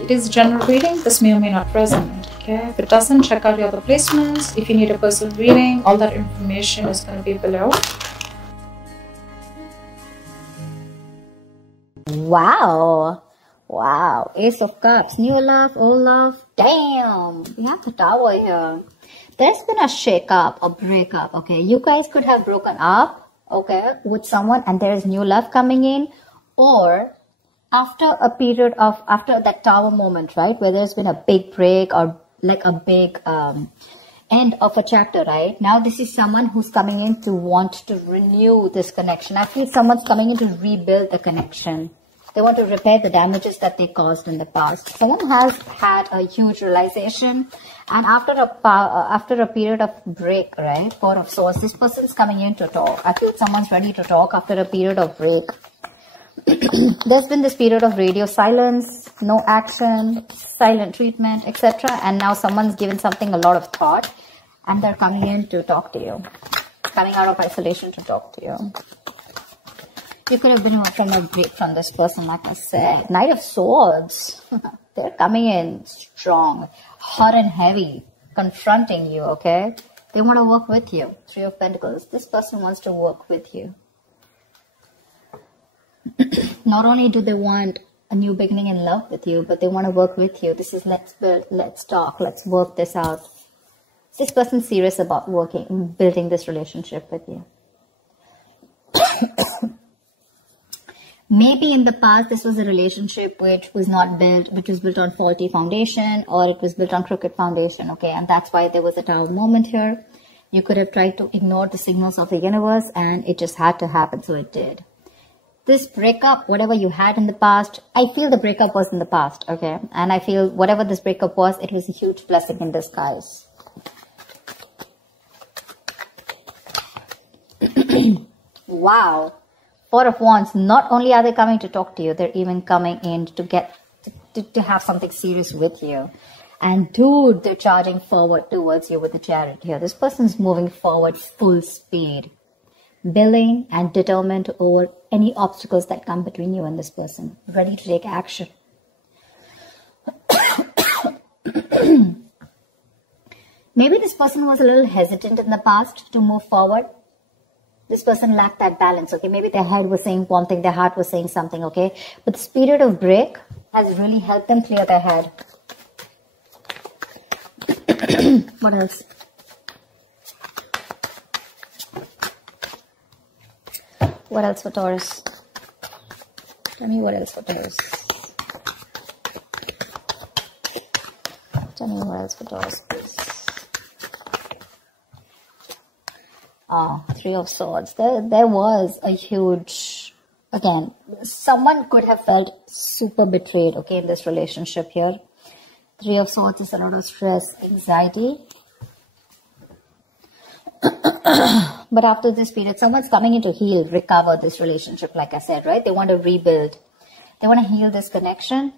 It is general reading. This may or may not resonate. Okay, if it doesn't, check out your other placements. If you need a personal reading, all that information is going to be below. Wow. Wow. Ace of Cups. New love, old love. Damn. We have the Tower here. There's been a shake-up, a breakup. Okay, you guys could have broken up, okay, with someone, and there's new love coming in. Or after a period of, after that Tower moment, right, where there's been a big break or like a big end of a chapter, right? Now this is someone who's coming in to want to renew this connection. I feel someone's coming in to rebuild the connection. They want to repair the damages that they caused in the past. Someone has had a huge realization, and after a period of break, right, Four of Swords, this person's coming in to talk. I feel someone's ready to talk after a period of break. There's been this period of radio silence, no action, silent treatment, etc. And now someone's given something a lot of thought, and they're coming in to talk to you. Coming out of isolation to talk to you. You could have been from a break from this person, like I said. Knight of Swords. They're coming in strong, hot and heavy, confronting you, okay? They want to work with you. Three of Pentacles. This person wants to work with you. Not only do they want a new beginning in love with you, but they want to work with you. This is let's build, let's talk, let's work this out. This person's serious about building this relationship with you. Maybe in the past, this was a relationship which was not built, which was built on faulty foundation, or it was built on crooked foundation, okay? And that's why there was a Tower moment here. You could have tried to ignore the signals of the universe, and it just had to happen, so it did. This breakup, whatever you had in the past, I feel the breakup was in the past, okay? And I feel whatever this breakup was, it was a huge blessing in disguise. Wow. Four of Wands, not only are they coming to talk to you, they're even coming in to have something serious with you. And dude, they're charging forward towards you with the Chariot here. This person's moving forward full speed, willing and determined over any obstacles that come between you and this person, ready to take action. Maybe this person was a little hesitant in the past to move forward. This person lacked that balance, okay? Maybe their head was saying one thing, their heart was saying something, okay? But this period of break has really helped them clear their head. What else? What else for Taurus? Tell me what else for Taurus. Tell me what else for Taurus, please. Oh, Three of Swords. There was a huge, again, someone could have felt super betrayed, okay, in this relationship here. Three of Swords is a lot of stress, anxiety. But after this period, someone's coming in to heal, recover this relationship, like I said, right? They want to rebuild. They want to heal this connection.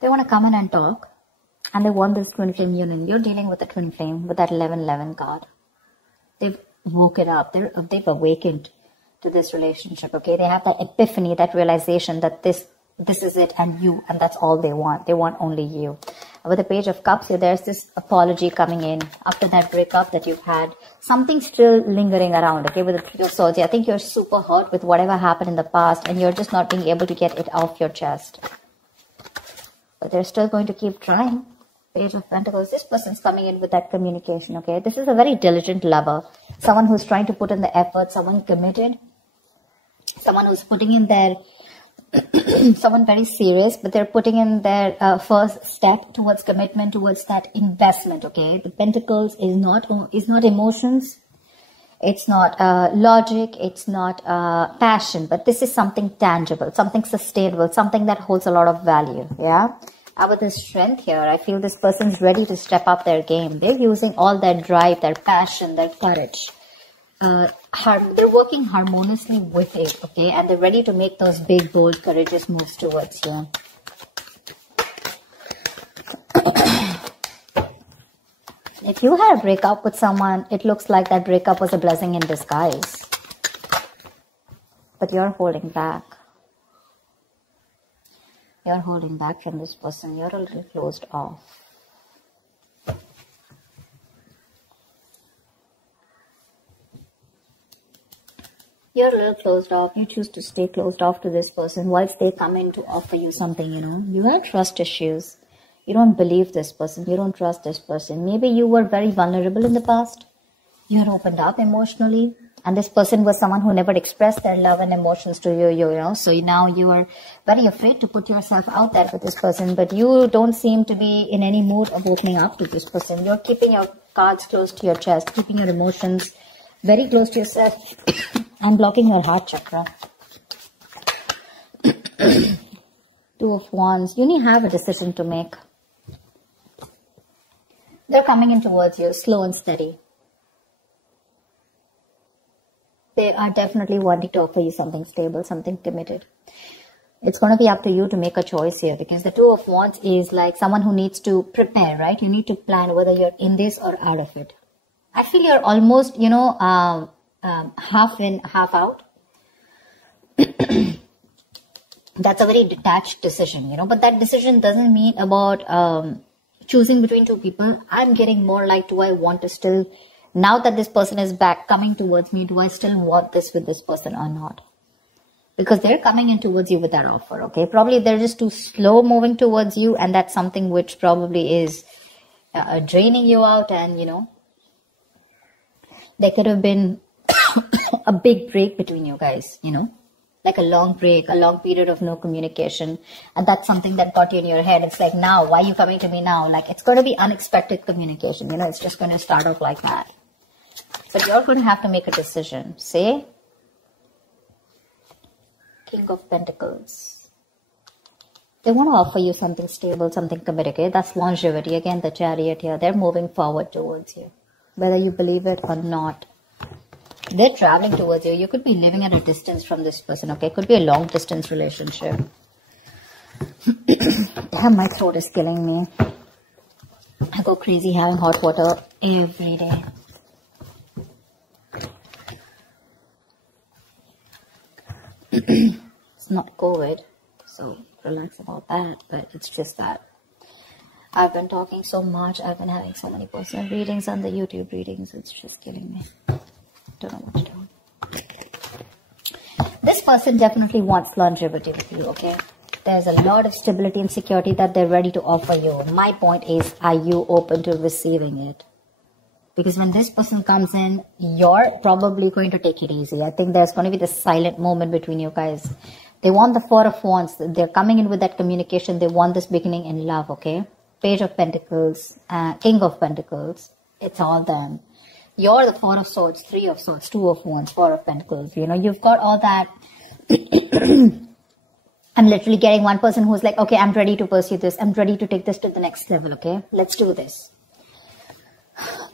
They want to come in and talk. And they want this twin flame union. You're dealing with the twin flame with that 11-11 card. They've woken up. They've awakened to this relationship, okay? They have that epiphany, that realization that this is it and you, and that's all they want. They want only you. With the Page of Cups here, there's this apology coming in after that breakup that you've had. Something's still lingering around, okay? With the Three of Swords, I think you're super hurt with whatever happened in the past, and you're just not being able to get it off your chest. But they're still going to keep trying. Page of Pentacles, this person's coming in with that communication, okay? This is a very diligent lover. Someone who's trying to put in the effort, someone committed. Someone who's putting in their, someone very serious, but they're putting in their first step towards commitment, towards that investment, okay? The Pentacles is not emotions. It's not logic. It's not passion, but this is something tangible, something sustainable, something that holds a lot of value, yeah? With the Strength here, I feel this person's ready to step up their game. They're using all their drive, their passion, their courage. They're working harmoniously with it, okay? And they're ready to make those big, bold, courageous moves towards you. If you had a breakup with someone, it looks like that breakup was a blessing in disguise. But you're holding back. You're holding back from this person. You're a little closed off. You're a little closed off. You choose to stay closed off to this person whilst they come in to offer you something, you know. You have trust issues. You don't believe this person. You don't trust this person. Maybe you were very vulnerable in the past. You had opened up emotionally. And this person was someone who never expressed their love and emotions to you, you know. So now you are very afraid to put yourself out there with this person. But you don't seem to be in any mood of opening up to this person. You're keeping your cards close to your chest, keeping your emotions very close to yourself and blocking your heart chakra. Two of Wands. You need to have a decision to make. They're coming in towards you, slow and steady. They are definitely wanting to offer you something stable, something committed. It's going to be up to you to make a choice here, because the Two of Wands is like someone who needs to prepare, right? You need to plan whether you're in this or out of it. I feel you're almost, you know, half in, half out. That's a very detached decision, you know, but that decision doesn't mean about choosing between two people. I'm getting more like, do I want to still, now that this person is back coming towards me, do I still want this with this person or not? Because they're coming in towards you with that offer, okay? Probably they're just too slow moving towards you, and that's something which probably is draining you out. And, you know, there could have been a big break between you guys, you know, like a long break, a long period of no communication. And that's something that got you in your head. It's like, now, why are you coming to me now? Like, it's going to be unexpected communication, you know, it's just going to start off like that. But you're going to have to make a decision. Say, King of Pentacles. They want to offer you something stable, something committed. Okay? That's longevity. Again, the Chariot here. They're moving forward towards you, whether you believe it or not. They're traveling towards you. You could be living at a distance from this person. Okay, it could be a long distance relationship. Damn, my throat is killing me. I go crazy having hot water every day. It's not COVID, so relax about that, but it's just that I've been talking so much. I've been having so many personal readings and the YouTube readings. It's just killing me. Don't know what to do. This person definitely wants longevity with you, okay? There's a lot of stability and security that they're ready to offer you. My point is, are you open to receiving it? Because when this person comes in, you're probably going to take it easy. I think there's going to be this silent moment between you guys. They want the Four of Wands. They're coming in with that communication. They want this beginning in love, okay? Page of Pentacles, King of Pentacles. It's all them. You're the Four of Swords, Three of Swords, Two of Wands, Four of Pentacles. You know, you've got all that. I'm literally getting one person who's like, okay, I'm ready to pursue this. I'm ready to take this to the next level, okay? Let's do this.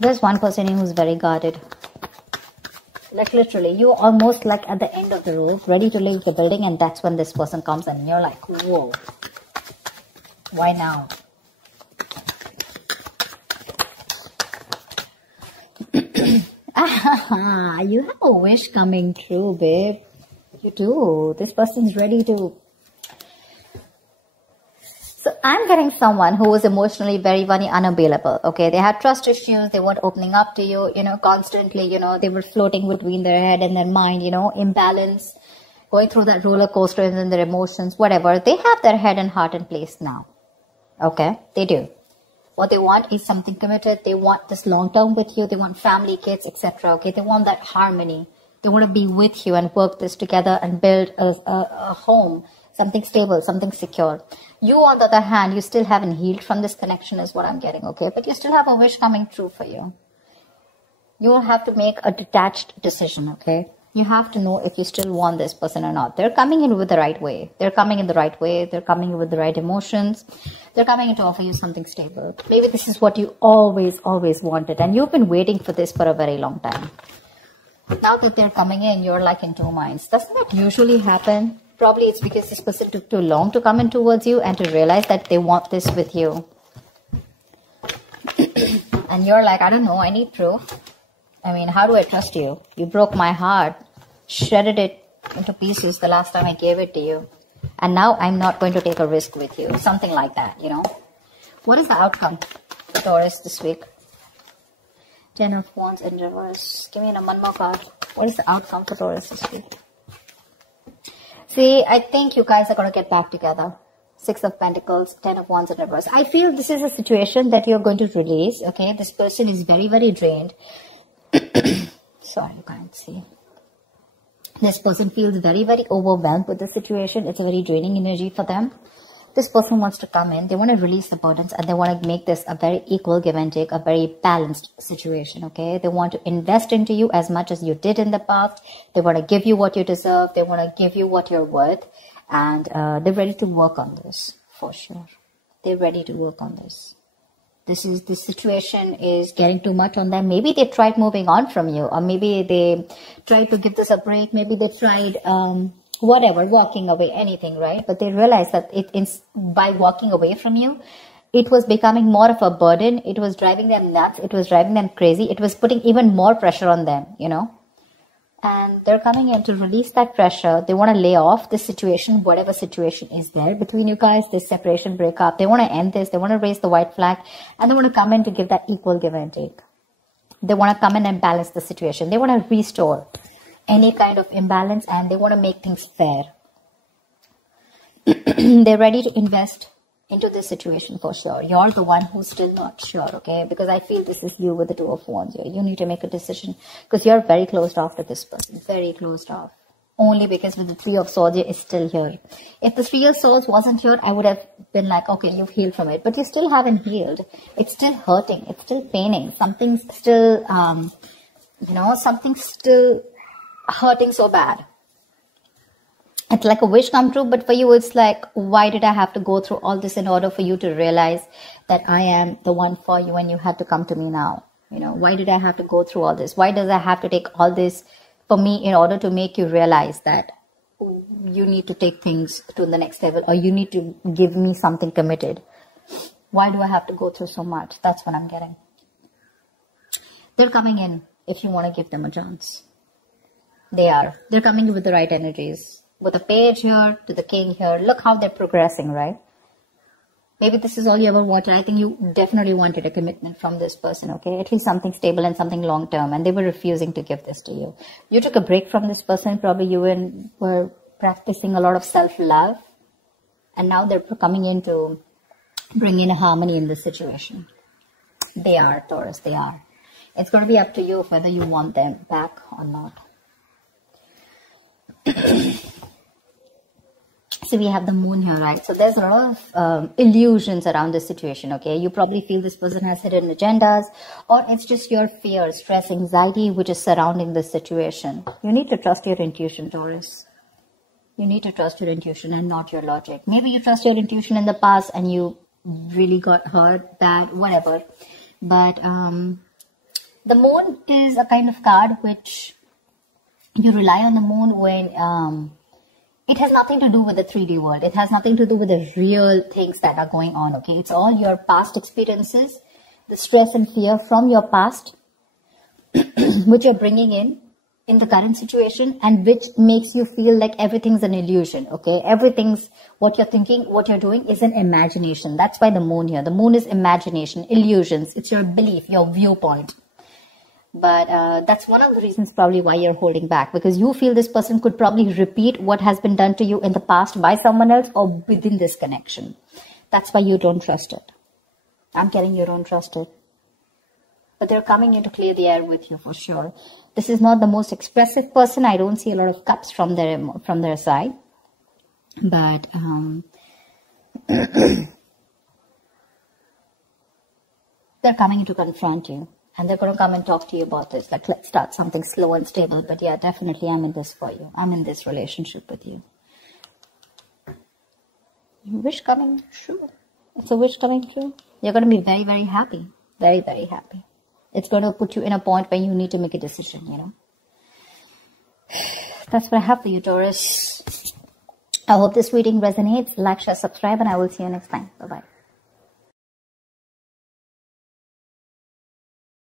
There's one person who's very guarded. Like literally, you're almost like at the end of the road, ready to leave the building, and that's when this person comes and you're like, whoa, why now? You have a wish coming true, babe. You do. This person's ready to... So I'm getting someone who was emotionally very, very unavailable, okay? They had trust issues. They weren't opening up to you, you know, constantly, you know. They were floating between their head and their mind, you know, imbalance, going through that roller coaster in their emotions, whatever. They have their head and heart in place now, okay? They do. What they want is something committed. They want this long-term with you. They want family, kids, etc., okay? They want that harmony. They want to be with you and work this together and build a home, something stable, something secure. You, on the other hand, you still haven't healed from this connection is what I'm getting, okay? But you still have a wish coming true for you. You will have to make a detached decision, okay? You have to know if you still want this person or not. They're coming in with the right way. They're coming in the right way. They're coming in with the right emotions. They're coming in to offer you something stable. Maybe this is what you always, always wanted. And you've been waiting for this for a very long time. Now that they're coming in, you're like in two minds. Doesn't that usually happen? Probably it's because this person took too long to come in towards you and to realize that they want this with you. And you're like, I don't know, I need proof. I mean, how do I trust you? You broke my heart, shredded it into pieces the last time I gave it to you. And now I'm not going to take a risk with you. Something like that, you know. What is the outcome for Taurus this week? 10 of Wands in reverse. Give me one more card. What is the outcome for Taurus this week? See, I think you guys are going to get back together. 6 of Pentacles, 10 of Wands in reverse. I feel this is a situation that you're going to release, okay? This person is very, very drained. Sorry, you can't see. This person feels very, very overwhelmed with the situation. It's a very draining energy for them. This person wants to come in. They want to release the burdens and they want to make this a very equal give and take, a very balanced situation, okay? They want to invest into you as much as you did in the past. They want to give you what you deserve. They want to give you what you're worth. And they're ready to work on this, for sure. They're ready to work on this. This situation is getting too much on them. Maybe they tried moving on from you, or maybe they tried to give this a break. Maybe they tried, whatever, walking away, anything, right? But they realized that by walking away from you, it was becoming more of a burden. It was driving them nuts. It was driving them crazy. It was putting even more pressure on them, you know? And they're coming in to release that pressure. They want to lay off this situation, whatever situation is there between you guys, this separation, breakup. They want to end this. They want to raise the white flag. And they want to come in to give that equal give and take. They want to come in and balance the situation. They want to restore any kind of imbalance. And they want to make things fair. They're ready to invest into this situation for sure. You're the one who's still not sure, okay? Because I feel this is you with the 2 of Wands here. You need to make a decision because you're very closed off to this person. Very closed off. Only because with the 3 of Swords is still here. If the 3 of Swords wasn't here, I would have been like, okay, you've healed from it. But you still haven't healed. It's still hurting. It's still paining. Something's still, you know, something's still hurting so bad. It's like a wish come true, but for you, it's like, why did I have to go through all this in order for you to realize that I am the one for you and you had to come to me now? You know, why did I have to go through all this? Why does I have to take all this for me in order to make you realize that you need to take things to the next level or you need to give me something committed? Why do I have to go through so much? That's what I'm getting. They're coming in if you want to give them a chance. They are. They're coming in with the right energies. With the page here to the king here. Look how they're progressing, right? Maybe this is all you ever wanted. I think you definitely wanted a commitment from this person, okay? At least something stable and something long-term. And they were refusing to give this to you. You took a break from this person. Probably you were practicing a lot of self-love. And now they're coming in to bring in a harmony in this situation. They are, Taurus, they are. It's going to be up to you whether you want them back or not. So we have the moon here, right? So there's a lot of illusions around this situation, okay? You probably feel this person has hidden agendas, or it's just your fear, stress, anxiety, which is surrounding this situation. You need to trust your intuition, Taurus. You need to trust your intuition and not your logic. Maybe you trust your intuition in the past and you really got hurt, bad, whatever. But the moon is a kind of card which you rely on the moon when... it has nothing to do with the 3D world. It has nothing to do with the real things that are going on, okay? It's all your past experiences, the stress and fear from your past, which you're bringing in the current situation, and which makes you feel like everything's an illusion, okay? Everything's what you're thinking, what you're doing is an imagination. That's why the moon here. The moon is imagination, illusions. It's your belief, your viewpoint. But that's one of the reasons probably why you're holding back, because you feel this person could probably repeat what has been done to you in the past by someone else or within this connection. That's why you don't trust it. I'm getting you don't trust it. But they're coming in to clear the air with you for sure. This is not the most expressive person. I don't see a lot of cups from their side. But they're coming in to confront you. And they're going to come and talk to you about this. Like, let's start something slow and stable. But yeah, definitely I'm in this for you. I'm in this relationship with you. Wish coming true. It's a wish coming true. You're going to be very, very happy. Very, very happy. It's going to put you in a point where you need to make a decision, you know. That's what I have for you, Taurus. I hope this reading resonates. Like, share, subscribe, and I will see you next time. Bye-bye.